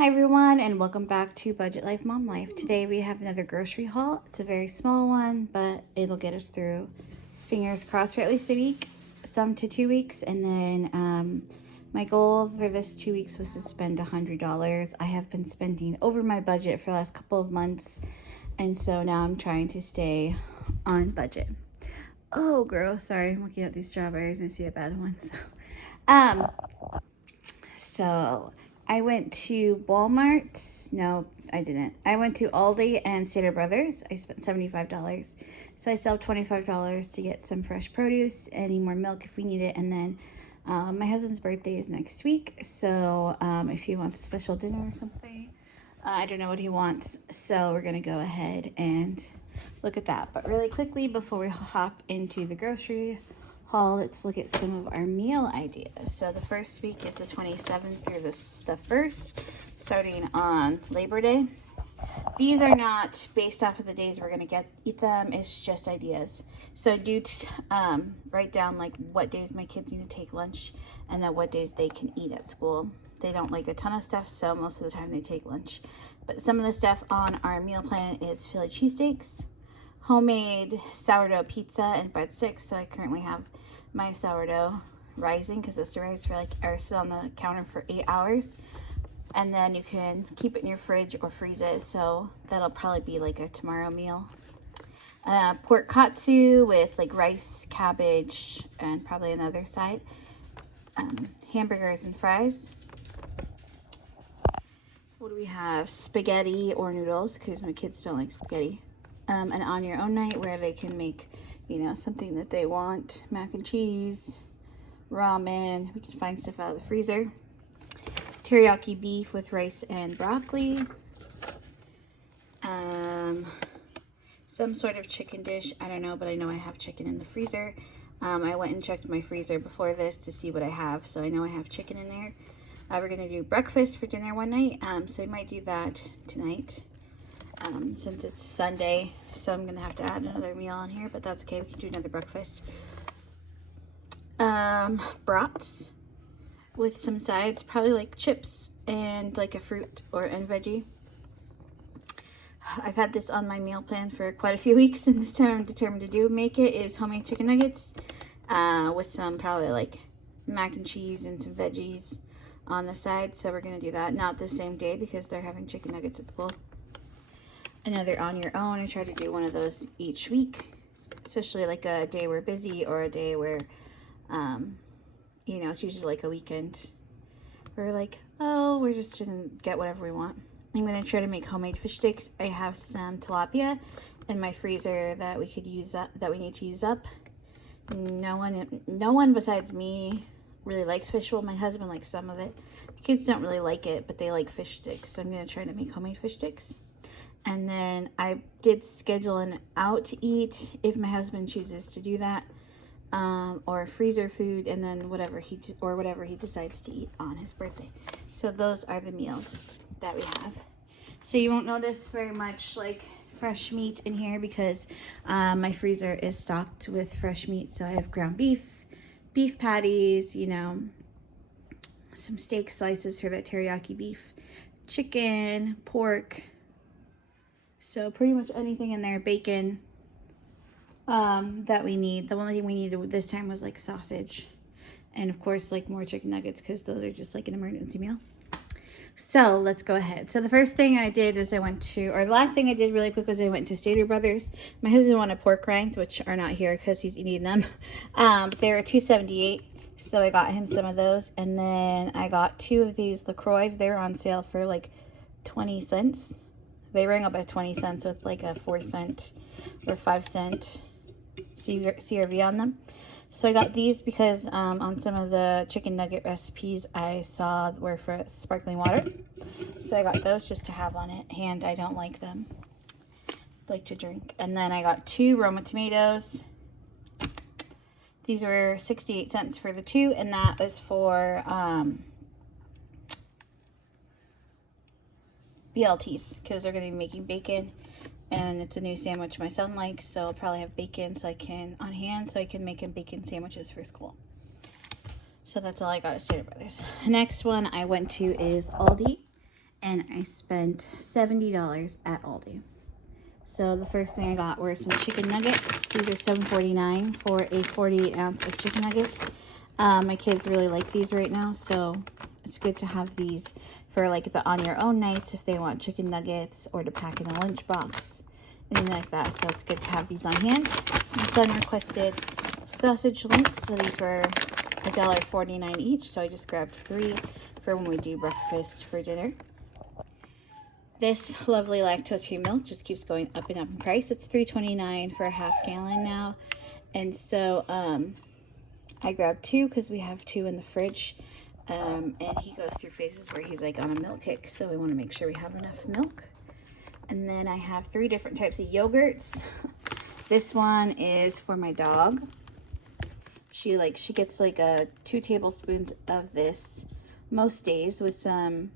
Hi everyone, and welcome back to Budget Life Mom Life. Today we have another grocery haul. It's a very small one, but it'll get us through, fingers crossed, for at least a week, some to 2 weeks. And then my goal for this 2 weeks was to spend $100. I have been spending over my budget for the last couple of months, and so now I'm trying to stay on budget. Oh, gross. Sorry, I'm looking at these strawberries and I see a bad one. So I went to Walmart. No, I didn't. I went to Aldi and Stater Brothers. I spent $75. So I still have $25 to get some fresh produce, any more milk if we need it. And then my husband's birthday is next week. So if he wants a special dinner or something, I don't know what he wants. So we're going to go ahead and look at that. But really quickly, before we hop into the grocery haul, let's look at some of our meal ideas. So the first week is the 27th through the 1st, starting on Labor Day. These are not based off of the days we're going to eat them. It's just ideas. So write down like what days my kids need to take lunch and then what days they can eat at school. They don't like a ton of stuff, so most of the time they take lunch. But some of the stuff on our meal plan is Philly cheesesteaks, homemade sourdough pizza and breadsticks. So I currently have my sourdough rising because it's to rise for or sit on the counter for 8 hours, and then you can keep it in your fridge or freeze it. So that'll probably be like a tomorrow meal. Pork katsu with like rice, cabbage, and probably another side. Hamburgers and fries. What do we have? Spaghetti or noodles because my kids don't like spaghetti. And on your own night where they can make, something that they want. Mac and cheese, ramen. We can find stuff out of the freezer. Teriyaki beef with rice and broccoli. Some sort of chicken dish. I don't know, but I know I have chicken in the freezer. I went and checked my freezer before this to see what I have, so I know I have chicken in there. We're going to do breakfast for dinner one night, so I might do that tonight. Since it's Sunday, so I'm gonna have to add another meal on here, but that's okay. We can do another breakfast. Brats with some sides, probably like chips and like a fruit and veggie. I've had this on my meal plan for quite a few weeks, and this time I'm determined to make it is homemade chicken nuggets with some probably like mac and cheese and some veggies on the side. So we're gonna do that, not the same day because they're having chicken nuggets at school. Another on your own. I try to do one of those each week, especially like a day we're busy or a day where, it's usually like a weekend. We're like, oh, we're just gonna get whatever we want. I'm gonna try to make homemade fish sticks. I have some tilapia in my freezer that we could use up, that we need to use up. No one besides me really likes fish. Well, my husband likes some of it. The kids don't really like it, but they like fish sticks. So I'm gonna try to make homemade fish sticks. And then I did schedule an out to eat if my husband chooses to do that, or freezer food, and then whatever he decides to eat on his birthday. So those are the meals that we have. So you won't notice very much like fresh meat in here because my freezer is stocked with fresh meat. So I have ground beef, beef patties, some steak slices for that teriyaki beef, chicken, pork. So pretty much anything in there, bacon, that we need. The only thing we needed this time was like sausage. And of course, like more chicken nuggets because those are just like an emergency meal. So let's go ahead. So the first thing I did is the last thing I did really quick was I went to Stater Brothers. My husband wanted pork rinds, which are not here because he's eating them. They were $2.78. So I got him some of those. And then I got 2 of these LaCroix. They were on sale for like 20 cents. They rang up at 20 cents with like a 4-cent or 5-cent CRV on them. So I got these because on some of the chicken nugget recipes I saw were for sparkling water. So I got those just to have on hand. I don't like them. I like to drink. And then I got 2 Roma tomatoes. These were 68 cents for the 2, and that was for BLTs because they're going to be making bacon, and it's a new sandwich my son likes, so I'll probably have bacon on hand so I can make him bacon sandwiches for school. So that's all I got at Stater Brothers. The next one I went to is Aldi, and I spent $70 at Aldi. So the first thing I got were some chicken nuggets. These are $7.49 for a 48 ounce of chicken nuggets. My kids really like these right now, so it's good to have these for like the on your own nights if they want chicken nuggets, or to pack in a lunchbox, anything like that. So it's good to have these on hand. My son requested sausage links, so these were $1.49 each, so I just grabbed 3 for when we do breakfast for dinner. This lovely lactose-free milk just keeps going up and up in price. It's $3.29 for a half gallon now. And so I grabbed 2 because we have 2 in the fridge. And he goes through phases where he's like on a milk kick, so we want to make sure we have enough milk. And then I have 3 different types of yogurts. This one is for my dog. She gets like 2 tablespoons of this most days with some,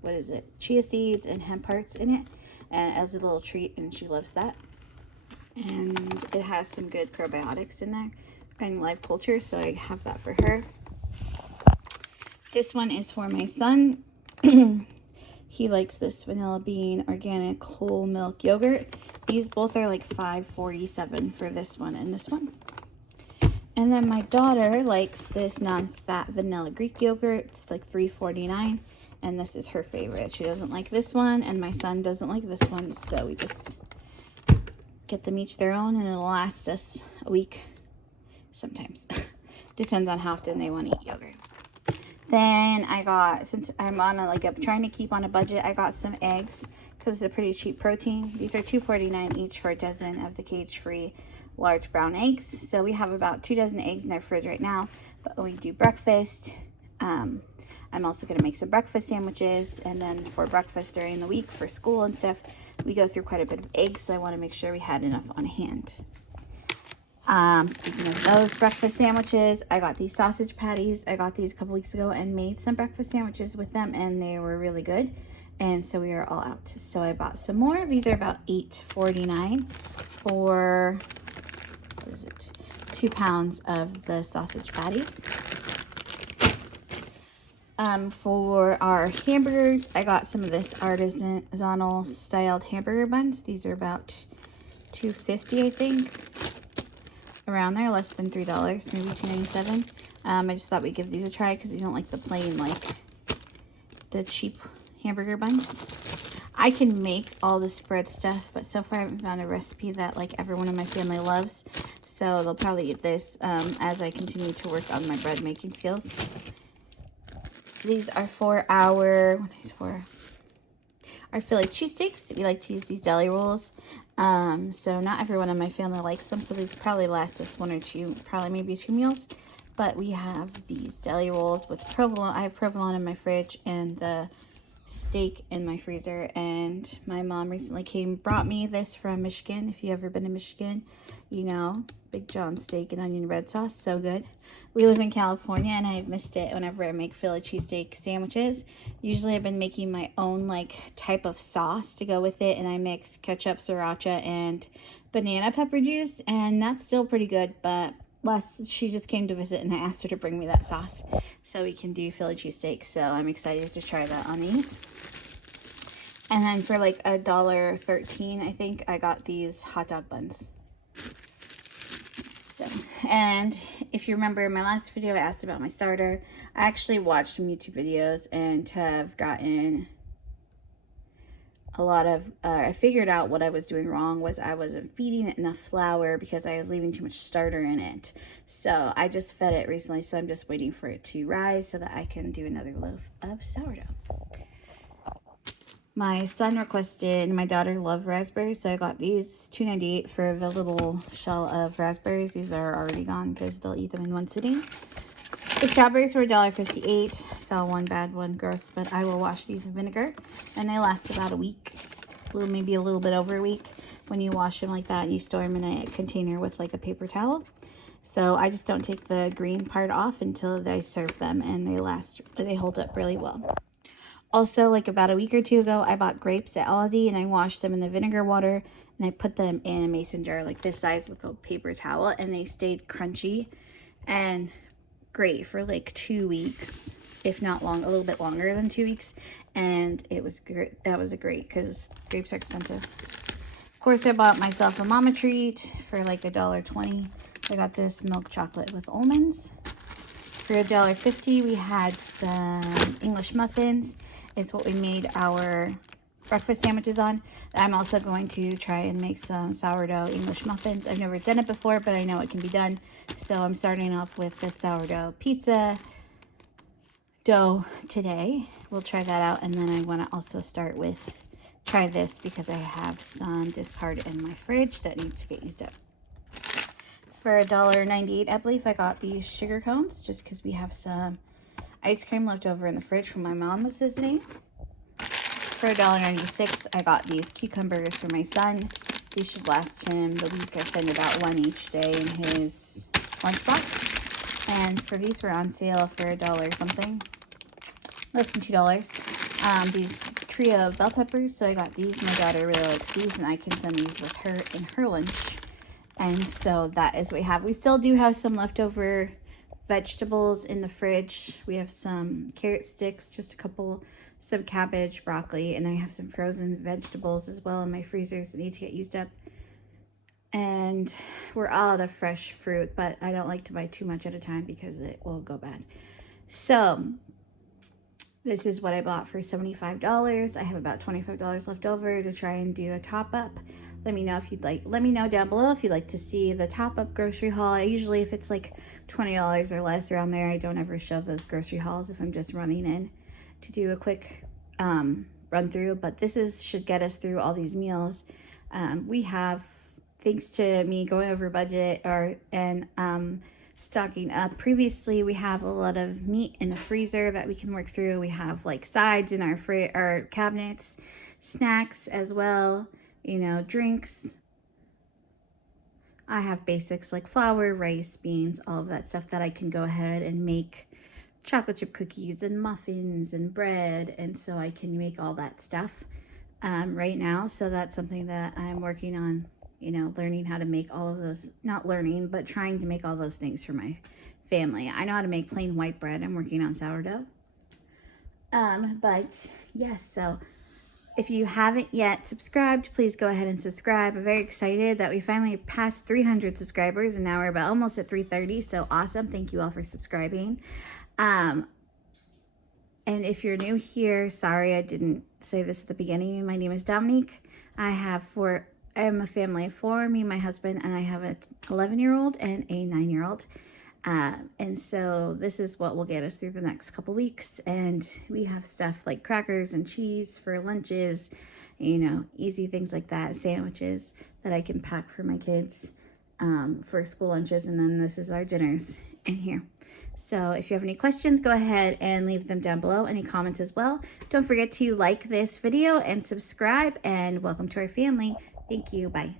what is it, chia seeds and hemp hearts in it, and as a little treat, and she loves that. And it has some good probiotics in there and live culture, so I have that for her. This one is for my son. He likes this vanilla bean organic whole milk yogurt. These both are like $5.47 for this one and this one. And then my daughter likes this non-fat vanilla Greek yogurt. It's like $3.49, and this is her favorite. She doesn't like this one, and my son doesn't like this one, so we just get them each their own, and it'll last us a week sometimes. Depends on how often they want to eat yogurt. Then I got, since I'm on trying to keep on a budget, I got some eggs because it's a pretty cheap protein. These are $2.49 each for a dozen of the cage-free large brown eggs. So we have about 2 dozen eggs in our fridge right now. But when we do breakfast, I'm also going to make some breakfast sandwiches. And then for breakfast during the week for school and stuff, we go through quite a bit of eggs. So I want to make sure we had enough on hand. Speaking of those breakfast sandwiches, I got these sausage patties. I got these a couple weeks ago and made some breakfast sandwiches with them, and they were really good. And so we are all out. So I bought some more. These are about $8.49 for, what is it, 2 pounds of the sausage patties. For our hamburgers, I got some of this artisanal styled hamburger buns. These are about $2.50, I think. Around there, less than $3, maybe $2.97. I just thought we'd give these a try because we don't like the plain, the cheap hamburger buns. I can make all the spread stuff, but so far I haven't found a recipe that everyone in my family loves. So they'll probably eat this as I continue to work on my bread making skills. These are for our Philly cheesesteaks. We like to use these deli rolls. So not everyone in my family likes them, so these probably last us 1 or 2, probably maybe 2 meals. But we have these deli rolls with provolone. I have provolone in my fridge and the steak in my freezer. And my mom recently brought me this from Michigan. If you've ever been to Michigan, you know, Big John steak and onion red sauce, so good. We live in California, and I've missed it whenever I make Philly cheesesteak sandwiches. Usually I've been making my own type of sauce to go with it, and I mix ketchup, sriracha, and banana pepper juice, and that's still pretty good. But she just came to visit, and I asked her to bring me that sauce so we can do Philly cheesesteak. So I'm excited to try that on these. And then for $1.13, I think, I got these hot dog buns. And if you remember in my last video, I asked about my starter. I actually watched some YouTube videos and have gotten a lot of, I figured out what I was doing wrong was I wasn't feeding it enough flour because I was leaving too much starter in it. So I just fed it recently, so I'm just waiting for it to rise so that I can do another loaf of sourdough. My son requested, my daughter loved raspberries, so I got these $2.98 for the little shell of raspberries. These are already gone because they'll eat them in one sitting. The strawberries were $1.58. I saw one bad, one gross, but I will wash these in vinegar, and they last about a week, maybe a little bit over a week when you wash them like that and you store them in a container with a paper towel. So I just don't take the green part off until I serve them, and they hold up really well. Also, about a week or 2 ago, I bought grapes at Aldi, and I washed them in the vinegar water, and I put them in a mason jar this size with a paper towel, and they stayed crunchy and great for 2 weeks. if not long, a little bit longer than 2 weeks. And it was great. That was a great, because grapes are expensive. Of course, I bought myself a mama treat for like $1.20. I got this milk chocolate with almonds. For $1.50, we had some English muffins. It's what we made our breakfast sandwiches on. I'm also going to try and make some sourdough English muffins. I've never done it before, but I know it can be done. So I'm starting off with the sourdough pizza dough today. We'll try that out, and then I want to also try this because I have some discard in my fridge that needs to get used up. For $1.98, I believe, I got these sugar cones just because we have some ice cream left over in the fridge when my mom was visiting. For $1.96, I got these cucumbers for my son. These should last him the week. I send about one each day in his lunchbox. And for these were on sale for $1 something, less than $2. These trio bell peppers, so I got these. My daughter really likes these, and I can send these with her in her lunch. And so that is what we have. We still do have some leftover vegetables in the fridge. We have some carrot sticks, just a couple, some cabbage, broccoli, and I have some frozen vegetables as well in my freezers that need to get used up. And we're out of fresh fruit, but I don't like to buy too much at a time because it will go bad. So this is what I bought for $75. I have about $25 left over to try and do a top up. Let me know if you'd like, let me know down below if you'd like to see the top up grocery haul. I usually, if it's like $20 or less around there, I don't ever shove those grocery hauls if I'm just running in to do a quick run through. But this should get us through all these meals. We have, thanks to me going over budget and stocking up previously, we have a lot of meat in the freezer that we can work through. We have like sides in our cabinets, snacks as well, you know, drinks. I have basics like flour, rice, beans, all of that stuff that I can go ahead and make chocolate chip cookies and muffins and bread, and so I can make all that stuff right now. So that's something that I'm working on, you know, learning how to make all of those, not learning, but trying to make all those things for my family. I know how to make plain white bread. I'm working on sourdough. But yes, so if you haven't yet subscribed, please go ahead and subscribe. I'm very excited that we finally passed 300 subscribers, and now we're about almost at 330. So awesome. Thank you all for subscribing. And if you're new here, sorry I didn't say this at the beginning. My name is Dominique. I am a family of 4, me and my husband, and I have an 11-year-old and a 9-year-old. And so this is what will get us through the next couple weeks. And we have stuff like crackers and cheese for lunches, you know, easy things like that, sandwiches that I can pack for my kids for school lunches. And then this is our dinners in here. So if you have any questions, go ahead and leave them down below. Any comments as well. Don't forget to like this video and subscribe, and welcome to our family. Thank you. Bye.